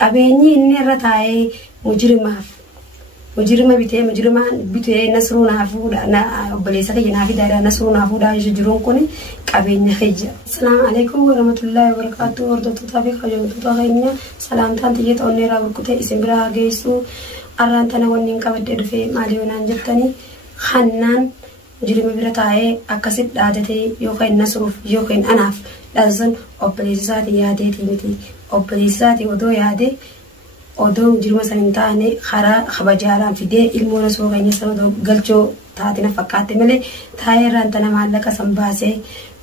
qabeenyi inni irra taa'ee mujirima bitee mujirimaan bitee nasruu naafuudha obboleessa kiyya naafi daadaa nasruu naafuudha jiruun kun qabeenya kiyya. Assalaamu alaykum wa rahmatullahi wa barakaatuh. Hordoftoota fi kabajamtoota keenya salaamtaan xiyyeeta onneeraa burkutee isin biraa geessu arraan tana wanniin qabadde dhufee maali yoonaan jettanii hannaan mujirima bira taa'ee akkasitti dhaadatee yookaan nasruuf yookaan anaaf dhaassan obboleessa isaatii yaadeetii miti obboleessa isaatii odoo yaadee odoo mujirima san hin taane karaa kabajaalaan fidee ilmoo nasruu keenya san odoo galchoo taatina fakkaatte malee taa'ee irraan tana maallaqa san baasee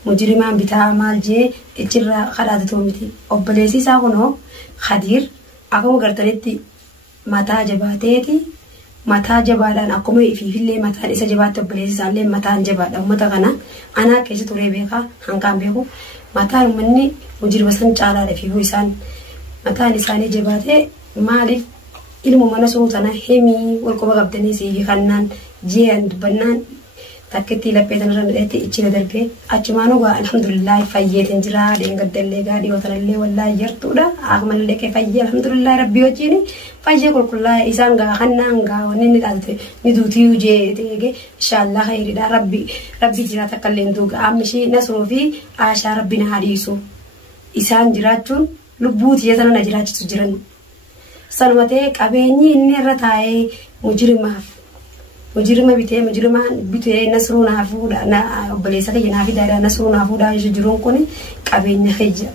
mujirimaan bitaa maal jee ichirraa kadhaatatoo miti obboleessi isaa kunoo Khadiir akkuma gartanitti mataa jabaateeti mataa jabaadhaan akkuma ifiifillee mataan isa jabaatti obboleessi isaallee mataan jabaadha uummata kana anaa keessa turee beekaa hanqaan beeku mataan uummanni mujirima san caalaadha fiifuu isaan mataan isaanii jabaatee maaliif ilmu mana suutana hemii wal quba qabdanii siifi kannaan jeeyan dubbannaan takkitti lapheetan irra midheetti ichina darbee achumaan ugaa alhamdulillah fayyeetin jira deengaddallee gaadhii watanallee wallaahi jartuudha akmallee kee fayyee alhamdulillah rabbii wajjin fayyee qulqullaa isaan gaa kannaan gaa wanni ni dhaalte ni duutii ujee teege inshallah khayridha rabbi jira takkalleen duuga ammishii nasruu fi aashaa rabbi na hadiisu isaan jiraachuun lubbuuti yeetana na jiraachisu jiran salmatee qabeenyi inni irra taa'ee mujirima bitee mujirimaan bitee nasruu naafuudha obboleessa kiyya naafi daadaa nasruu naafuudha jiruun kun qabeenya kiyya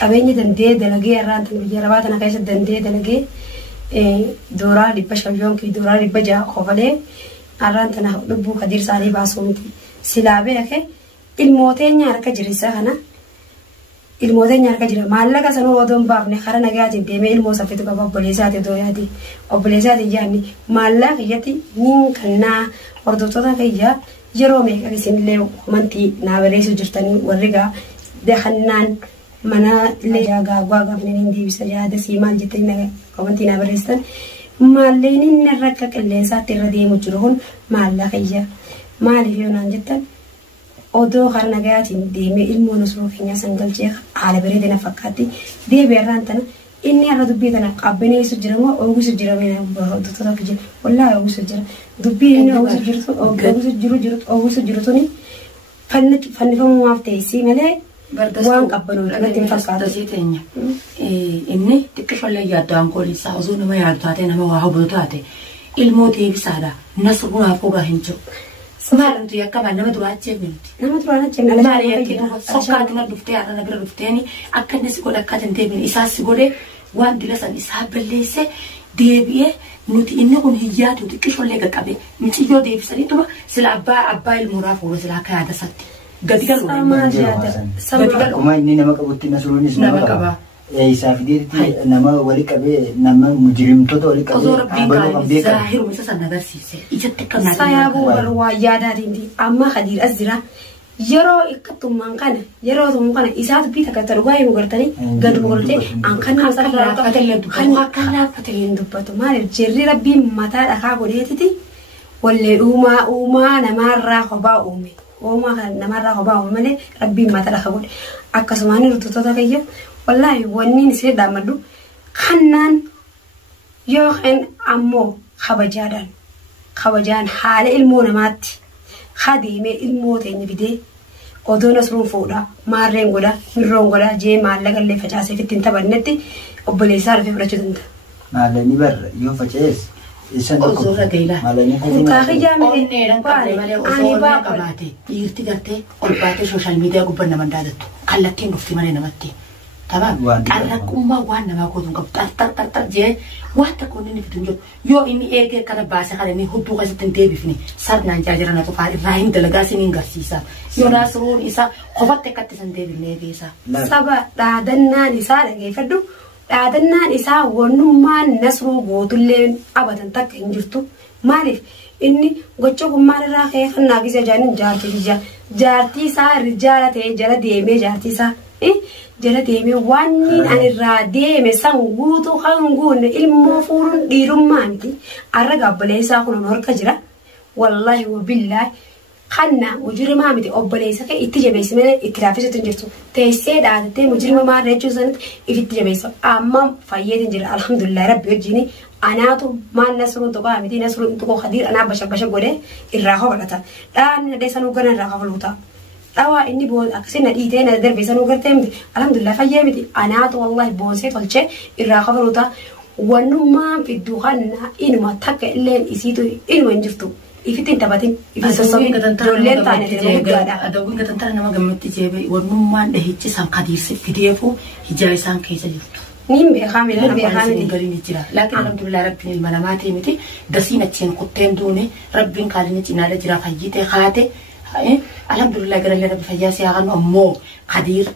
qabeenyi dandee dalagee irraan tan biyya rabaa tana keessa dandee dalagee dooraa 500 yookiin dooraa 600 qofalee irraan tana lubbuu Khadiir isaanii baasuu miti silaa beeke ilmooteenya harka jirisa kana ilmooteenya harka jira maallaqa sanuu odoon baafne kara nagaatiin deemee ilmoo saffitu qaba obboleessaati odoo yaadi obboleessaati yaadni maallaqa kiyyatti niin kannaa hordoftoota kiyyaa yeroo meeqa isinillee humantii naa bareessu jirtanii warri gaa dahannaan mana illee gaagwaa gaafneen hin deebisa yaada sii maal jettanii humantii naa bareessitan maalleen inni rakka qilleensaatti irra deemu jiru kun maallaqa kiyya maaliif yoonaan jettan odoo kara nagaatiin deemee ilmoo nasruu keenya san galchee haala bareedina fakkaatti deebi'ee irraan tana inni har'a dubbii tana qabbineessu jira moo oogisu jira mee hordoftoota kiyya wallaahi oogisu jira dubbii inni oogisu jiru tuni fannifamumaaf ta'essi malee waan qabbanuudha natti hin fakkaatu. Inni xiqqishollee yaaddaan koolisaa osoo nama yaadu taate nama waa hubatu taate ilmoo deebisaadha nasruu naaf ogaa hin jiru. Sekarang tu ya kapan nama turaacee minti. Nama turaacee minti. Nama ya kita sokkaati na duftee arana bira dufteeni akka inni si godhe akka hin deebine isaa si godhe waan dilasan isaa balleesse deebi'ee nuti inni kun hiyyaatu xiqqishollee qaqqabe miciyyoo deebisaniituma sila abbaa ilmuuraa fuula sila akka yaada satti. Gadi galu. Gadi galu. Kuma inni nama qabutti nasruunis nama qaba. Isaaf deetti nama wali qabee nama mujrimtoota wali qabee zaahiru isa san agarsiise ijatti kan sayaabu warwa yaadaatiin amma Khadiir as jira yeroo ikkattummaan kana yeroo tumuu kana isaatu bita katta dhugaa himu gartanii gad gortee an kan laaffatee dubbatu maaliif jirri rabbiin mataa dhakaa godheetiti wallee uumaa namaarraa kophaa uume uumaa kan namaarraa kophaa uume malee rabbiin mataa dhakaa godhe akkasumaan hordoftoota kiyya wallahi wanni ni seeda madu kannaan yookaan ammoo kabajaan haala ilmoo namaatti hadeemee ilmoo teenya bidee odoo nasruun fuudha maarreen godha mirroon godha jee maallaqa illee facaasee ittiin taphannetti obboleessaa dhufee fudhachuu danda'a. Maallaqni barra yoo facaas isan osoo ragailaa murtaaqii jaamee ani qabaate dhiirti gartee ol baatee sooshaal miidiyaa gubbaa nama daadattu kallattiin dhufti malee namatti. Taban qarraqummaa waan namaa gootuun qabu xar jee waan takka inni fituun jiru yoo inni eegee kana baasee kana inni hudduu keessatti hin deebifne sarnaan jaajirana tuqaa irraa hin dalagaa sin hin garsiisa yoo nasruun isaa qofatti akkatti san deebifne eegeessa. Saba dhaadannaan isaa dhageeffadhu dhaadannaan isaa wannummaan nasruu gootullee abatan takka hin jirtu maaliif inni gocha gummaan irraa ka'ee kan naafisa jaanin jaartii isaa rijaala ta'ee jala deemee jaartii isaa jala deemee wanni ani irraa deeme san guutuu kan guunne ilmoo fuudhuun dhiirummaa miti arra gaabbalee isaa kun harka jira wallahi wabillahi خنا مجرمة متي أبليسك إتجابيس من إتلافيس تنجرتو تيسيد عادة مجرمة ما رجع سنت إتجابيس أما فايد تنجر الحمد لله ربي يجيني أنا تو ما نسرون تبا متي نسرون تكو خدير أنا بشك قولي الرخاء ولا لا أنا ده سنو كنا الرخاء ولا أوا إني بقول أكسين إيدين أنا دربي سنو كرتهم الحمد لله فايد متي أنا تو والله بونسي تلشة الرخاء ولا ونما في الدخان إنه ما تك إلا إسيتو إنه إنجفتو إفتين تباتين إفتين جولين تاني أدوين قدام ترى نما جمعت جيبي ونما هيك سام قدير سكديفو هجاي سام كيسة نيم بخامل نيم بخامل لكن الحمد لله ربنا الملامات متي دسينا تين قطين دوني ربنا قالنا تينا لجرا فجيته خاته الحمد لله قال لنا بفجاسي أغنى أمو قدير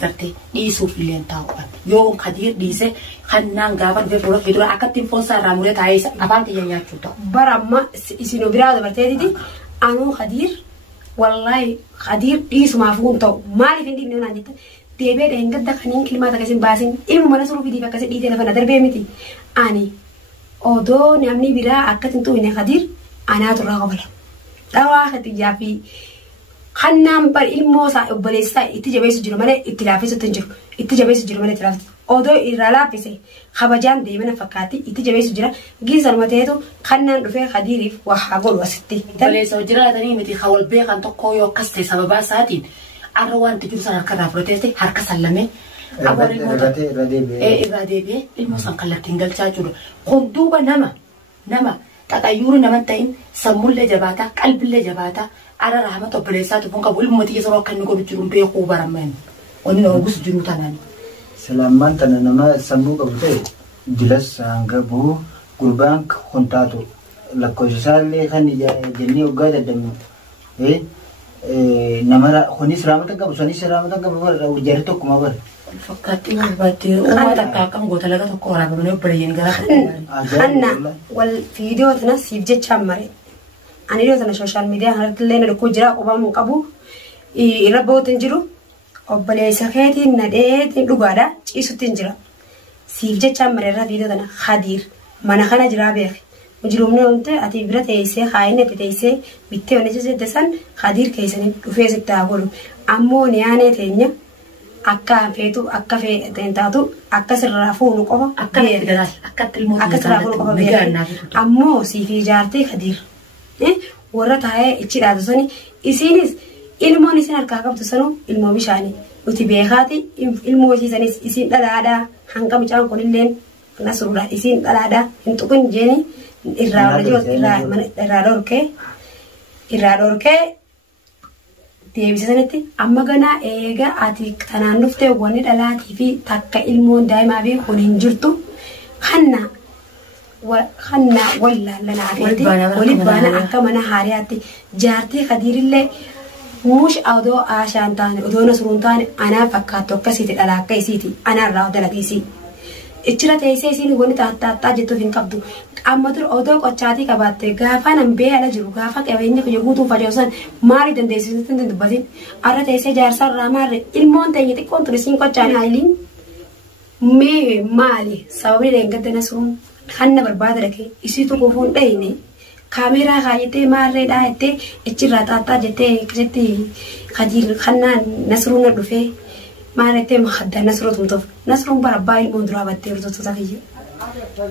كرتي يسوف لين تاوان يوم قدير ديسه خنان غافر بفرو فيدرو أكتم فوسا رامورة عايز أبان تيجي يشوتا برامة إسينو براد برتدي دي أنا قدير والله قدير يسوع مفهوم تو ما لي فيني من عندي تبي رنجت دخانين كلمة تكسين باسين إلمو ما نسولو في دي بكسي دي تلفنا دربي متي أني أودو نعمني برا أكتم تو إني قدير أنا ترى قبله دوا ختيجا في خنام بر الموسى وبليسا إتجابيس جرمانة إتلافيس تنجر إتجابيس جرمانة إتلافيس أودو إرلا بيسه خبجان ديمنا فكاتي إتجابيس جرا جيزر متهدو خنان رفيع خديريف وحاقول وستي بليسا جرا تاني متي خول بيخ أنت قوي وكستي سببا ساتين أروان تجلس على كذا بروتستي حركة سلمة أول الموضوع إرادة بيه الموسى قلت تنقل تاجر خندوبة نما تغير نما تين سمول لجباتا قلب لجباتا على رحمة بليسات بونك بقول متي يسرو كان نقول جرون بيخو برمان وني نوجس جرون تانان سلامان تانا ما سمو قبته جلس عنقبو قربانك خنتاتو لكوجسال لي خني جني وقادة دم نمرة خني سلامة قبل سني سلامة قبل وجرتو كم أبر فكرتي وبعدين وما تكاكم قلت لك تقول أنا بنو بريين قال خنا والفيديو تناس يبجت شامري أنا اليوم أنا سوشيال ميديا هرت لنا الكوجرا وبام قبو يربو تنجرو وبلي سكتي نديت لقارا إيش تنجرا سيفجت شامري را فيديو تنا خدير ما نخنا جرابيخ مجرمنا أنت أتبرت إيسه خاينة تيسه بيته ونجسة دسان خدير كيسني وفيز التعبير أمو نيانة تينيا أكا فيتو أكا في تنتاتو أكا سرافو نقطة أكا سرافو نقطة أمو سيفي جارتي خدير ورات هاي إتشي رادسوني إسينيس إلمو نسين الكاكب تسنو إلمو بيشاني وتبيخاتي إلمو سيسانيس إسين دادا هنكا مجان كونيلين نسرورا إسين دادا انتوكن جيني irraadorkee deebisanitti amma ganaa eega ati tanaan dhuftee wanni dhalaatii fi takka ilmoon daa'imaa fi kun hin jirtu kanna wallaallanaa feeti waliin baana akka mana haariyaatti jaartii khadiirillee muush odoo aashaan taane odoo nasruun taane anaa fakkaattu akkasiiti dhalaa akka isiiti anaarraa dalageesii ichira teessee isiin wanni taattaa jettuuf hin qabdu amma dur odoo qochaatii qabaatte gaafa nambee ala jiru gaafa qabeenya kiyya guutuu fayyadamusan maali dandeessisuutti hin dubbatin arra teessee jaarsarraa maarre ilmoon teenya xiqqoon ture siin qochaan haaliin mee maali sababni leengadda nasruun kanna barbaada dhaqee isiitu kufuun dhayne kaameeraa kaayettee maarree dhaayettee ichirraa taattaa jettee akkasitti khadiir kannaan nasruun na dhufee maarrettee mahaddaa nasruu tumtuuf nasruun bara abbaa ilmoon duraa battee hordoftoota kiyya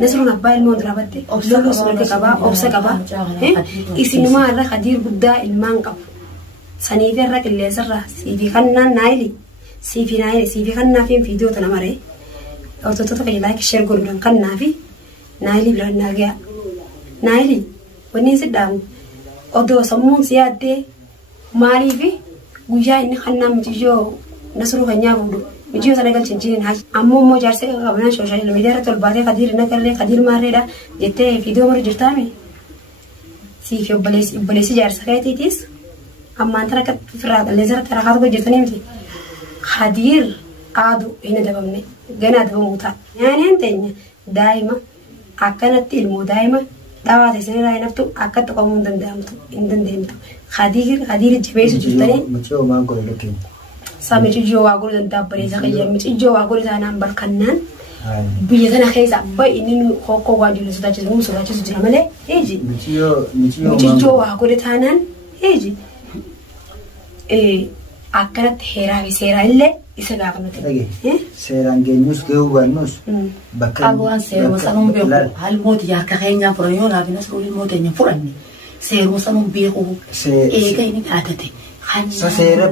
nasruun abbaa ilmoon duraa battee loluu suurri qabaa obsa qabaa isinumaa irra khadiir guddaa ilmaan qabu saniifi irra qilleensarraa siifi kannaan naayili siifi kannaafiin fiidiyoota namaree hordoftoota kiyya laayik sheer godhuudhaan kannaafi naayili biraan naagaa naayili wanni sidhaan odoo sammuun si yaaddee maaliifi guyyaa inni kannaan mitiyyoo nasruu kanyaa fuudhu mijii sana galchin jiniin haa ammoo jaarsee qabanaan sooshaal miidiyaa irratti ol baatee khadiir nagarree khadiir maarreedha jettee fiidiyoo mara jirtaame siifi obboleessi jaarsa keetiitis ammaan tana akka firraa qalleessara taraa tokko jirtanii miti khadiir aadu hin adabamne gana adabamuu ta'a nyaaneen teenya daa'ima akkanatti ilmoo daa'ima dhawaa teessanirraa hin haftu akka tuqamuu hin dandeenyamtu khadiir jabeessu jirtanii Samiciyoo waa godhu danda'a baleessa kiyya miciyoo waa godhu taanaan barkannaan biyya sana keessa abbaa inni hokkoo waa jiru sodaachisu jira malee eeji miciyoo waa godhu taanaan هيجي أكلت هيرا في سيرا إلا إسقاف نتي سيران جنوس كيوبانوس أبوان سير وصلهم بيقول هل موت يا كهين فريون هذا الناس يقول الموت ينفرني سير وصلهم بيقول إيه كاين عادتي سيرا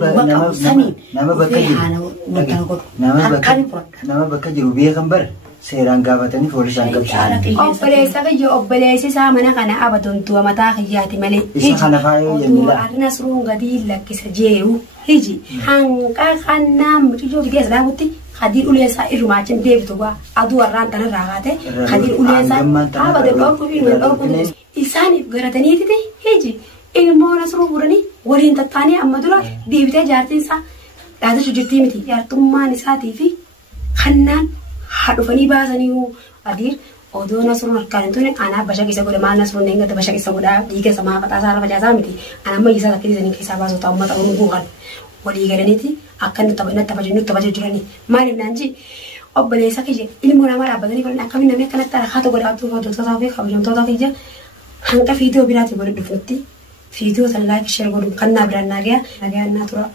nama bakka jiru beekan bar seeraan gaafatanii poolisaan qabsiisan. Obboleessa kiyya obboleessi isaa mana kana abatontuu mataa kiyyaati malee. Isa kana faayoo jennila. Arna suruun gadii lakkisa jeeru hiji hanqa kannaan mucayyoo fidee as dhaabutti hadiin uleessaa irrumaachin deebitu waa aduu warraan tan irraa kaate hadiin uleessaa abada dhookuun isaaniif garataniititi hiji ilmoo nasruu furanii waliin tattaanii amma dura deebitee jaartiinsaa dhaadatu jirtii miti jaartummaan isaatii fi kannaan hadufanii baasanii adiir odoo nasruun harkaan hin tune anaa basha keessa godhe maal nasruun eeggata basha keessa godhaa dhiiga samaa faxaasaa rafa jaasaa miti anaa amma isaa takkii isanii keessaa baasuu ta'u uummata oromoo kan walii galaniiti akka nutti taphachaa jiranii maaliif naan jii obboleessa kiyya ilmoo namaa dhaabbatanii godhan akkamiin namni akkanatti harkaata godhaatu hojjettootaa fi kabajamtoota kiyya hanqa fiidiyoo biraatti godhe dhufnutti fiidiyoo sana laayik sheer godhu kan naa biraan nagaa naa tura.